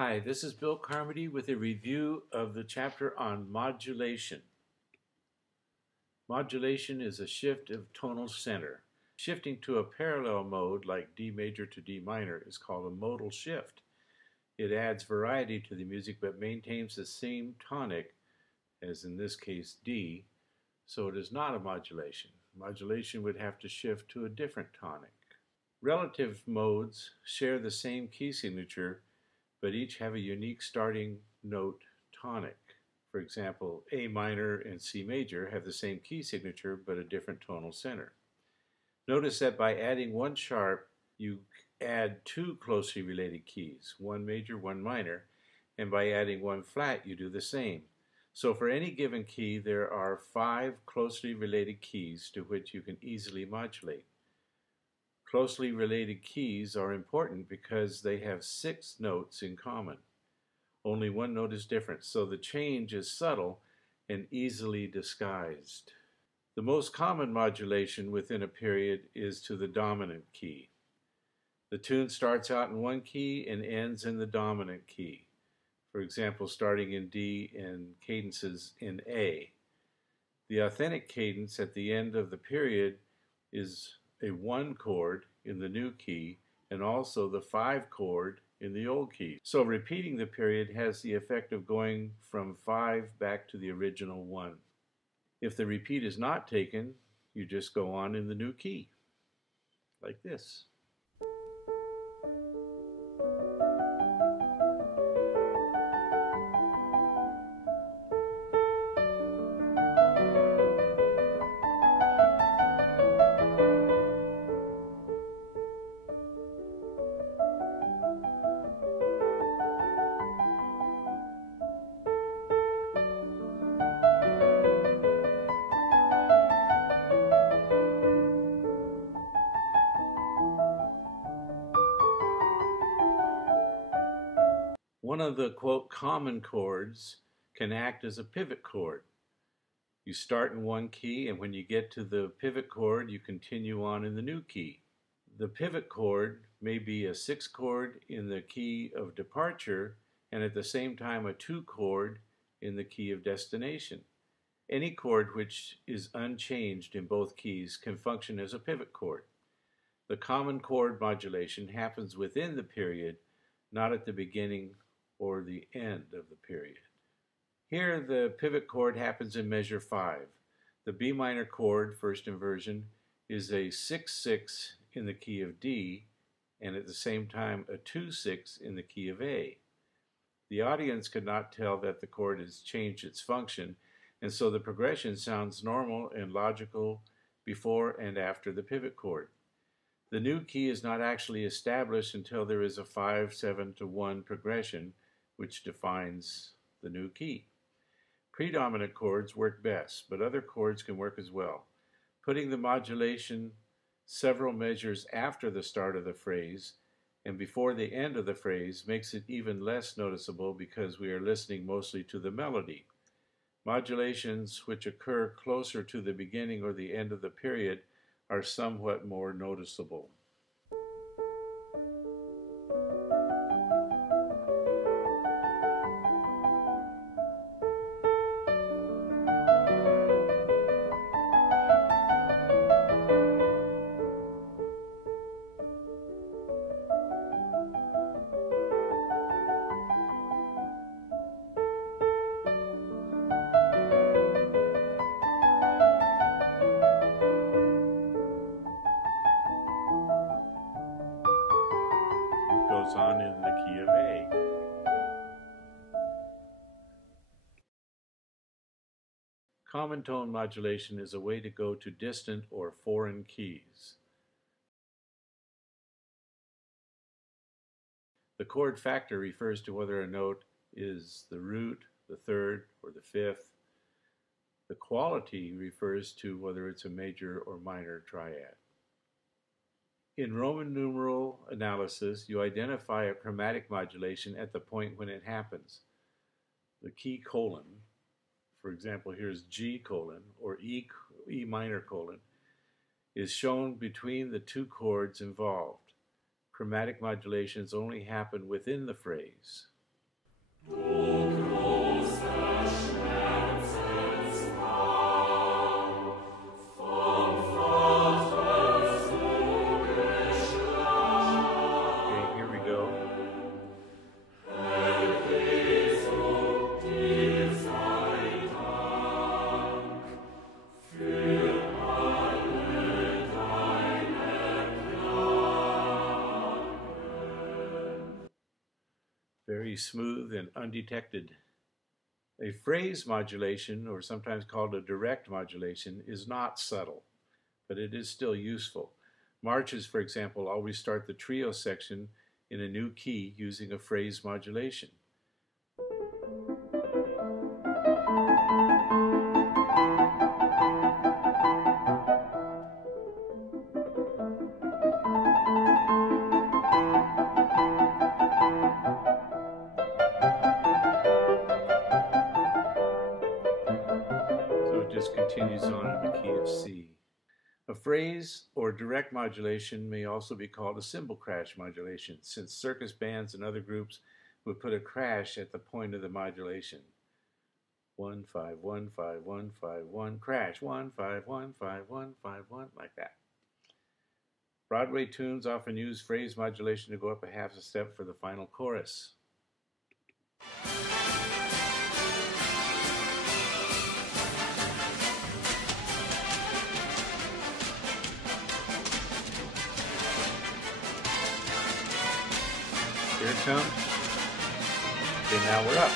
Hi, this is Bill Carmody with a review of the chapter on modulation. Modulation is a shift of tonal center. Shifting to a parallel mode like D major to D minor is called a modal shift. It adds variety to the music but maintains the same tonic, as in this case D, so it is not a modulation. Modulation would have to shift to a different tonic. Relative modes share the same key signature but each have a unique starting note tonic. For example, A minor and C major have the same key signature but a different tonal center. Notice that by adding one sharp, you add two closely related keys, one major, one minor, and by adding one flat, you do the same. So for any given key, there are 5 closely related keys to which you can easily modulate. Closely related keys are important because they have 6 notes in common. Only one note is different, so the change is subtle and easily disguised. The most common modulation within a period is to the dominant key. The tune starts out in one key and ends in the dominant key. For example, starting in D and cadences in A. The authentic cadence at the end of the period is a 1 chord in the new key and also the 5 chord in the old key. So repeating the period has the effect of going from 5 back to the original 1. If the repeat is not taken, you just go on in the new key, like this. One of the, quote, common chords can act as a pivot chord. You start in one key, and when you get to the pivot chord, you continue on in the new key. The pivot chord may be a 6 chord in the key of departure, and at the same time a 2 chord in the key of destination. Any chord which is unchanged in both keys can function as a pivot chord. The common chord modulation happens within the period, not at the beginning or the end of the period. Here the pivot chord happens in measure 5. The B minor chord, first inversion, is a 6-6 in the key of D and at the same time a 2-6 in the key of A. The audience could not tell that the chord has changed its function, and so the progression sounds normal and logical before and after the pivot chord. The new key is not actually established until there is a 5-7-1 progression, which defines the new key. Predominant chords work best, but other chords can work as well. Putting the modulation several measures after the start of the phrase and before the end of the phrase makes it even less noticeable because we are listening mostly to the melody. Modulations which occur closer to the beginning or the end of the period are somewhat more noticeable. Goes on in the key of A. Common tone modulation is a way to go to distant or foreign keys. The chord factor refers to whether a note is the root, the third, or the fifth. The quality refers to whether it's a major or minor triad. In Roman numeral analysis, you identify a chromatic modulation at the point when it happens. The key colon, for example, here's G colon or E minor colon, is shown between the 2 chords involved. Chromatic modulations only happen within the phrase. Okay, here we go. Very smooth and undetected. A phrase modulation, or sometimes called a direct modulation, is not subtle, but it is still useful. Marches, for example, always start the trio section in a new key using a phrase modulation. So it just continues on in the key of C. A phrase or direct modulation may also be called a cymbal crash modulation, since circus bands and other groups would put a crash at the point of the modulation. 1 5 1 5 1 5 1 crash 1 5 1 5 1 5 1 like that. Broadway tunes often use phrase modulation to go up a half a step for the final chorus. Here it comes. Okay, now we're up.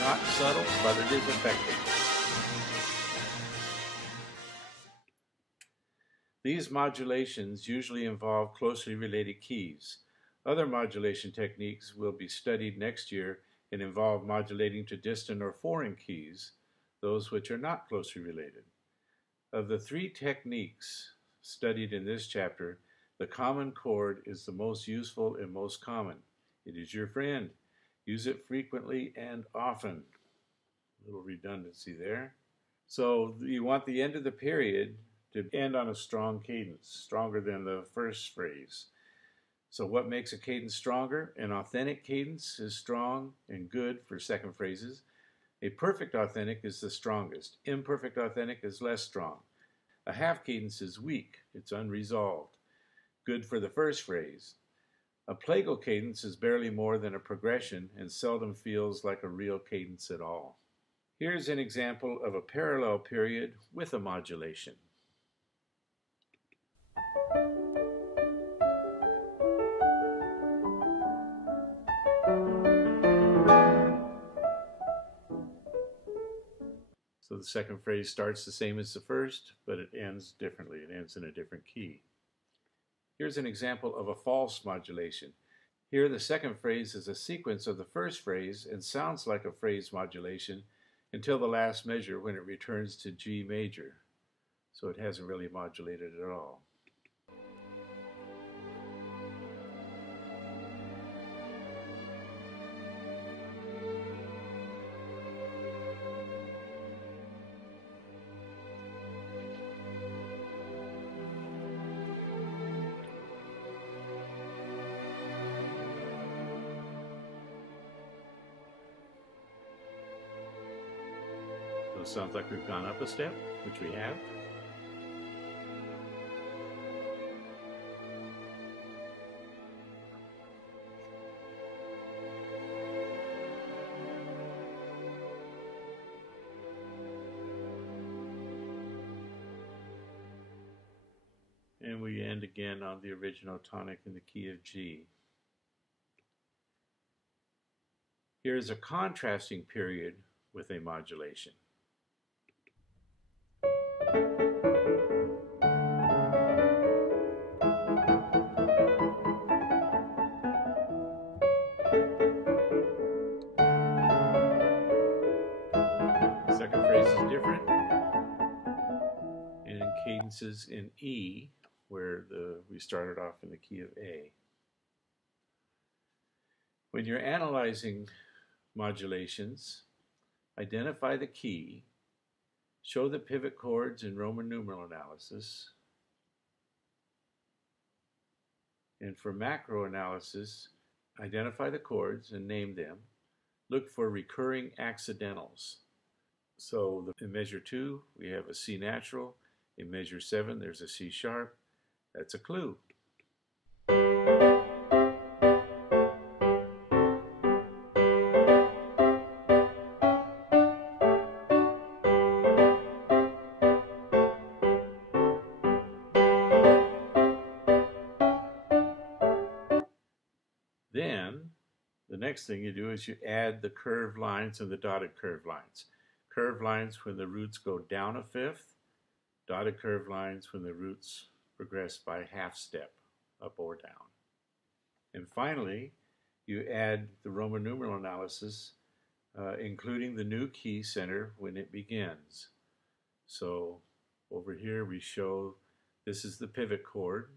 Not subtle, but it is effective. These modulations usually involve closely related keys. Other modulation techniques will be studied next year and involve modulating to distant or foreign keys, those which are not closely related. Of the three techniques studied in this chapter, the common chord is the most useful and most common. It is your friend. Use it frequently and often. A little redundancy there. So you want the end of the period to end on a strong cadence, stronger than the first phrase. So what makes a cadence stronger? An authentic cadence is strong and good for second phrases. A perfect authentic is the strongest. Imperfect authentic is less strong. A half cadence is weak. It's unresolved. Good for the first phrase. A plagal cadence is barely more than a progression and seldom feels like a real cadence at all. Here's an example of a parallel period with a modulation. So the second phrase starts the same as the first, but it ends differently. It ends in a different key. Here's an example of a false modulation. Here the second phrase is a sequence of the first phrase and sounds like a phrase modulation until the last measure when it returns to G major. So it hasn't really modulated at all. So it sounds like we've gone up a step, which we have. And we end again on the original tonic in the key of G. Here is a contrasting period with a modulation. The second phrase is different, and cadences in E, where we started off in the key of A. When you're analyzing modulations, identify the key, show the pivot chords in Roman numeral analysis, And for macro analysis, identify the chords and name them. Look for recurring accidentals. So in measure 2, we have a C natural. In measure 7, there's a C sharp. That's a clue. Then, the next thing you do is you add the curved lines and the dotted curved lines. Curved lines when the roots go down a fifth, dotted curved lines when the roots progress by half step, up or down. And finally, you add the Roman numeral analysis, including the new key center when it begins. So over here we show this is the pivot chord.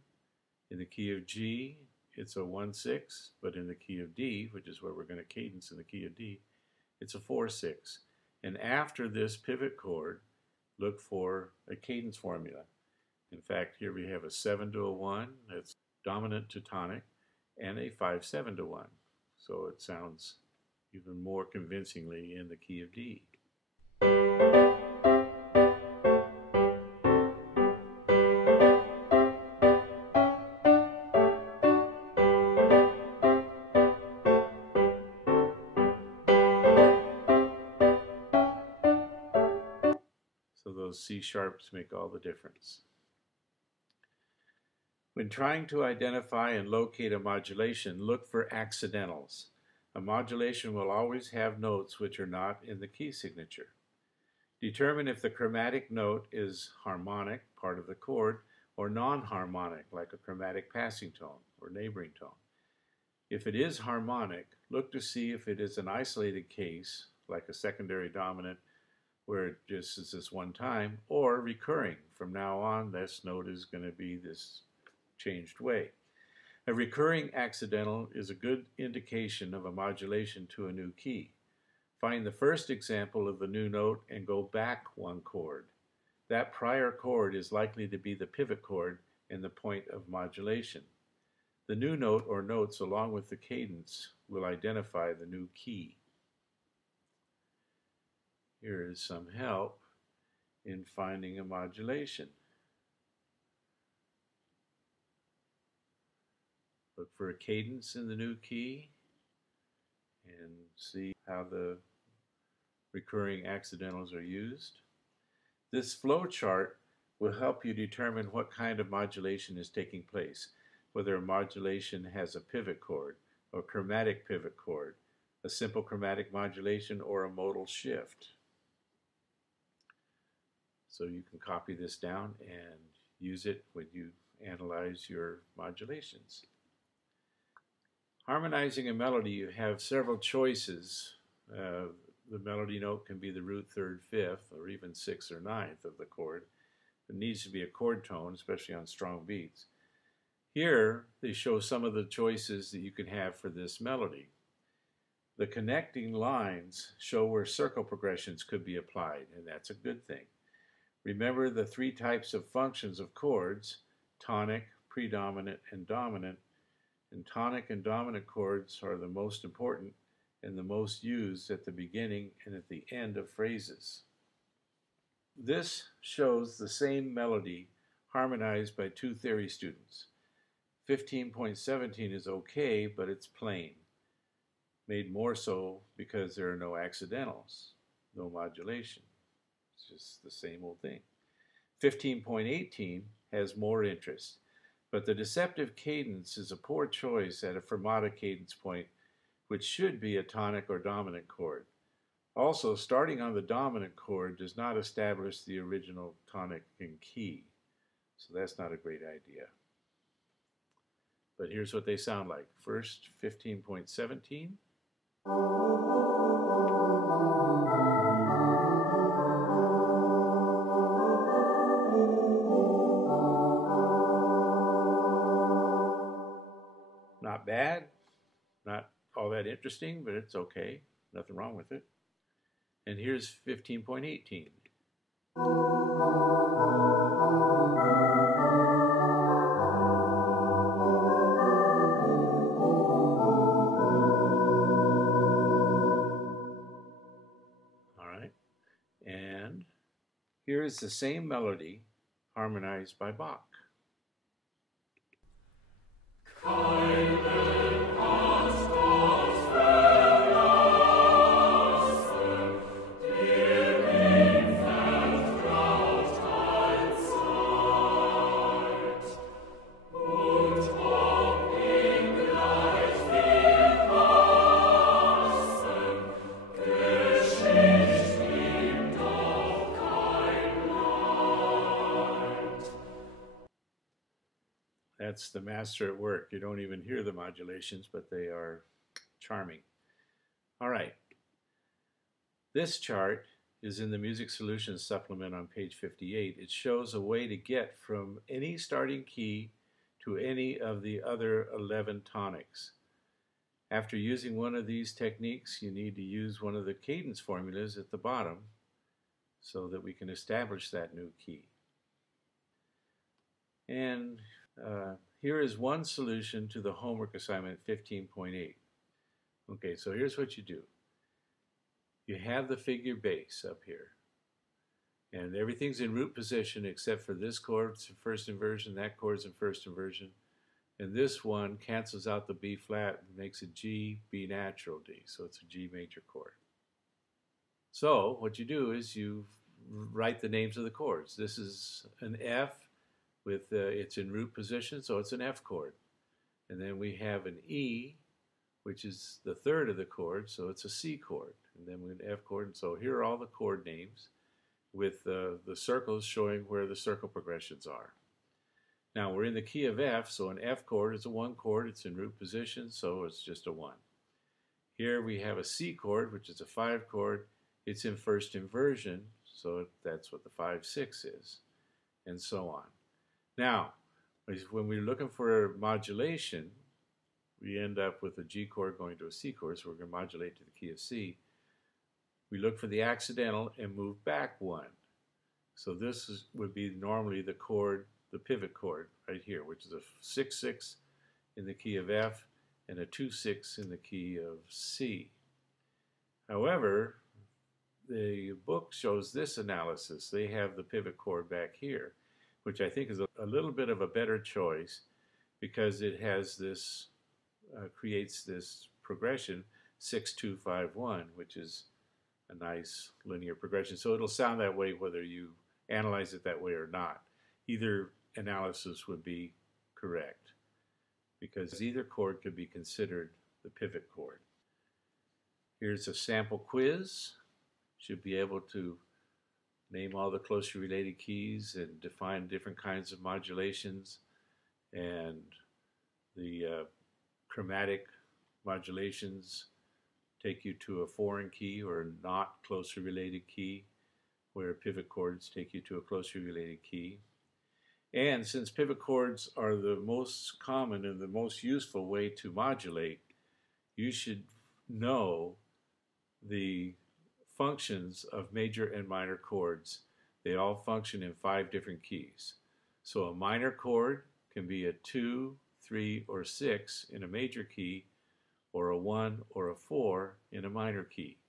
In the key of G, it's a 1-6, but in the key of D, which is where we're going to cadence in the key of D, it's a 4-6. And after this pivot chord, look for a cadence formula. In fact, here we have a 7 to a 1, that's dominant to tonic, and a 5-7 to 1. So it sounds even more convincingly in the key of D. So those C sharps make all the difference. When trying to identify and locate a modulation, look for accidentals. A modulation will always have notes which are not in the key signature. Determine if the chromatic note is harmonic, part of the chord, or non-harmonic, like a chromatic passing tone or neighboring tone. If it is harmonic, look to see if it is an isolated case, like a secondary dominant, where it just is this one time, or recurring. From now on, this note is going to be this changed way. A recurring accidental is a good indication of a modulation to a new key. Find the first example of the new note and go back one chord. That prior chord is likely to be the pivot chord and the point of modulation. The new note or notes along with the cadence will identify the new key. Here is some help in finding a modulation. Look for a cadence in the new key and see how the recurring accidentals are used. This flow chart will help you determine what kind of modulation is taking place, whether a modulation has a pivot chord, or chromatic pivot chord, a simple chromatic modulation, or a modal shift. So you can copy this down and use it when you analyze your modulations. Harmonizing a melody, you have several choices. The melody note can be the root, third, fifth, or even 6th or 9th of the chord. It needs to be a chord tone, especially on strong beats. Here, they show some of the choices that you can have for this melody. The connecting lines show where circle progressions could be applied, and that's a good thing. Remember the 3 types of functions of chords: tonic, predominant, and dominant. And tonic and dominant chords are the most important and the most used at the beginning and at the end of phrases. This shows the same melody harmonized by 2 theory students. 15.17 is okay, but it's plain. Made more so because there are no accidentals, no modulation. It's just the same old thing. 15.18 has more interest, but the deceptive cadence is a poor choice at a fermata cadence point, which should be a tonic or dominant chord. Also, starting on the dominant chord does not establish the original tonic in key, so that's not a great idea. But here's what they sound like. First, 15.17. Not bad, not all that interesting, but it's okay. Nothing wrong with it. And here's 15.18. is the same melody harmonized by Bach. That's the master at work. You don't even hear the modulations, but they are charming. All right. This chart is in the Music Solutions supplement on page 58. It shows a way to get from any starting key to any of the other 11 tonics. After using one of these techniques, you need to use one of the cadence formulas at the bottom so that we can establish that new key. And here is one solution to the homework assignment 15.8. Okay, so here's what you do. You have the figure bass up here. And everything's in root position except for this chord's in first inversion, that chord's in first inversion. And this one cancels out the B flat and makes a G, B natural D. So it's a G major chord. So what you do is you write the names of the chords. This is an F with it's in root position, so it's an F chord. And then we have an E, which is the third of the chord, so it's a C chord. And then we have an F chord. And so here are all the chord names with the circles showing where the circle progressions are. Now we're in the key of F, so an F chord is a 1 chord. It's in root position, so it's just a 1. Here we have a C chord, which is a 5 chord. It's in first inversion, so that's what the 5/6 is, and so on. Now, when we're looking for modulation, we end up with a G chord going to a C chord, so we're going to modulate to the key of C. We look for the accidental and move back 1. So this would be normally the chord, the pivot chord right here, which is a 6/6 in the key of F and a 2/6 in the key of C. However, the book shows this analysis. They have the pivot chord back here, which I think is a little bit of a better choice because it has this, creates this progression 6-2-5-1, which is a nice linear progression. So it'll sound that way whether you analyze it that way or not. Either analysis would be correct because either chord could be considered the pivot chord. Here's a sample quiz. Should be able to name all the closely related keys and define different kinds of modulations, and the chromatic modulations take you to a foreign key or a not closely related key, where pivot chords take you to a closely related key. And since pivot chords are the most common and the most useful way to modulate, you should know the functions of major and minor chords. They all function in 5 different keys. So a minor chord can be a 2, 3, or 6 in a major key, or a 1 or a 4 in a minor key.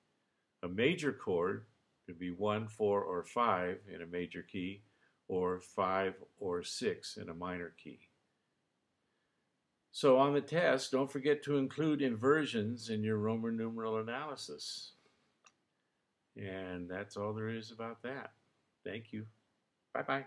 A major chord could be 1, 4, or 5 in a major key, or 5 or 6 in a minor key. So on the test, don't forget to include inversions in your Roman numeral analysis. And that's all there is about that. Thank you. Bye-bye.